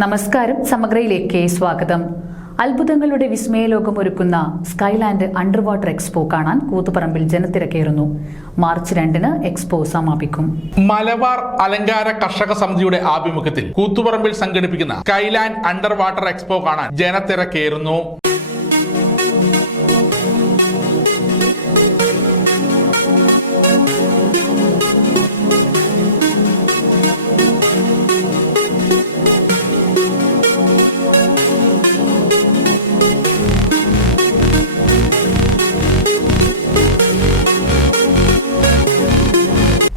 നമസ്കാരം, സമഗ്രയിലേക്ക് സ്വാഗതം. അത്ഭുതങ്ങളുടെ വിസ്മയലോകം ഒരുക്കുന്ന സ്കൈലാൻഡ് അണ്ടർ വാട്ടർ എക്സ്പോ കാണാൻ കൂത്തുപറമ്പിൽ ജനത്തിരക്കേറുന്നു. മാർച്ച് 2-ന് എക്സ്പോ സമാപിക്കും. മലബാർ അലങ്കാര കർഷക സമിതിയുടെ ആഭിമുഖ്യത്തിൽ കൂത്തുപറമ്പിൽ സംഘടിപ്പിക്കുന്ന സ്കൈലാൻഡ് അണ്ടർ വാട്ടർ എക്സ്പോ കാണാൻ ജനത്തിരക്കേറുന്നു.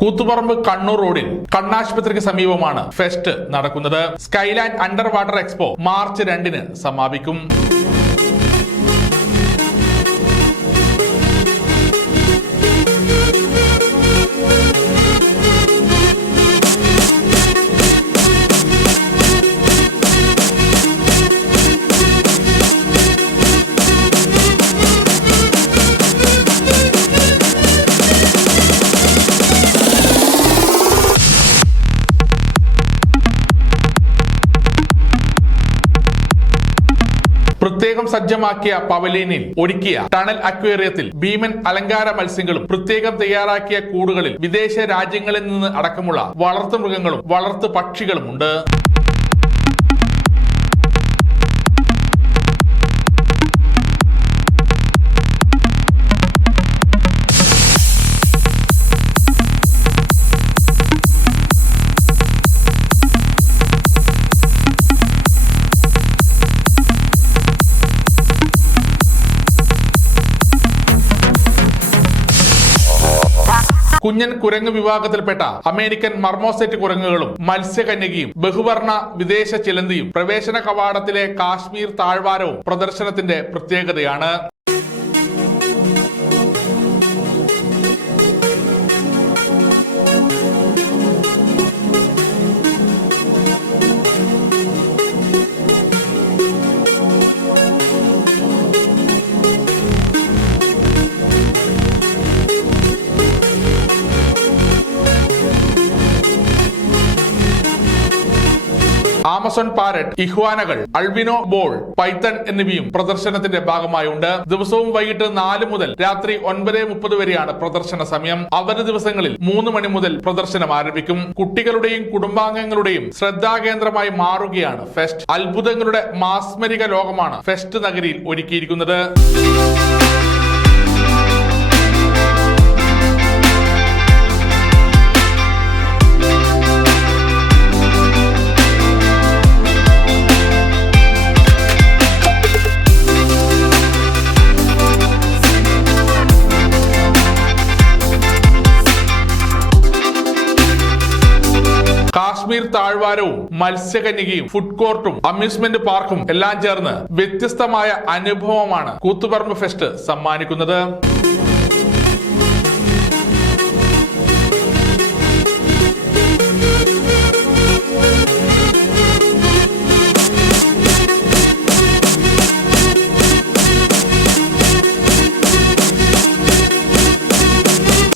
കൂത്തുപറമ്പ് കണ്ണൂർ റോഡിൽ കണ്ണാശുപത്രിക്ക് സമീപമാണ് ഫെസ്റ്റ് നടക്കുന്നത്. Skyland under water expo March 2-ന് സമാപിക്കും. പ്രത്യേകം സജ്ജമാക്കിയ പവലിയനിൽ ഒരുക്കിയ ടണൽ അക്വേറിയത്തിൽ ഭീമൻ അലങ്കാര മത്സ്യങ്ങളും പ്രത്യേകം തയ്യാറാക്കിയ കൂടുകളിൽ വിദേശ രാജ്യങ്ങളിൽ നിന്ന് അടക്കമുള്ള വളർത്തു മൃഗങ്ങളും വളർത്തു പക്ഷികളും ഉണ്ട്. കുഞ്ഞൻ കുരങ്ങ് വിഭാഗത്തിൽപ്പെട്ട അമേരിക്കൻ മർമോസെറ്റ് കുരങ്ങുകളും മത്സ്യകന്യകയും ബഹുവർണ വിദേശ ചിലന്തിയും പ്രവേശന കവാടത്തിലെ കാശ്മീർ താഴ്വാരവും പ്രദർശനത്തിന്റെ പ്രത്യേകതയാണ്. ആമസോൺ പാരറ്റ്, ഇഹ്വാനകൾ, അൾബിനോ ബോൾ, പൈത്തൺ എന്നിവയും പ്രദർശനത്തിന്റെ ഭാഗമായുണ്ട്. ദിവസവും വൈകിട്ട് 4 മുതൽ രാത്രി 9:30 വരെയാണ് പ്രദർശന സമയം. അവധി ദിവസങ്ങളിൽ 3 മണി മുതൽ പ്രദർശനം ആരംഭിക്കും. കുട്ടികളുടെയും കുടുംബാംഗങ്ങളുടെയും ശ്രദ്ധാകേന്ദ്രമായി മാറുകയാണ് ഫെസ്റ്റ്. അത്ഭുതങ്ങളുടെ മാസ്മരിക ലോകമാണ് ഫെസ്റ്റ് നഗരിയിൽ ഒരുക്കിയിരിക്കുന്നത്. കാശ്മീർ താഴ്വാരവും മത്സ്യകന്യകയും ഫുഡ് കോർട്ടും അമ്യൂസ്മെന്റ് പാർക്കും എല്ലാം ചേർന്ന് വ്യത്യസ്തമായ അനുഭവമാണ് കൂത്തുപറമ്പ് ഫെസ്റ്റ് സമ്മാനിക്കുന്നത്.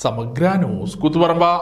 സമഗ്ര ന്യൂസ്, കൂത്തുപറമ്പ്.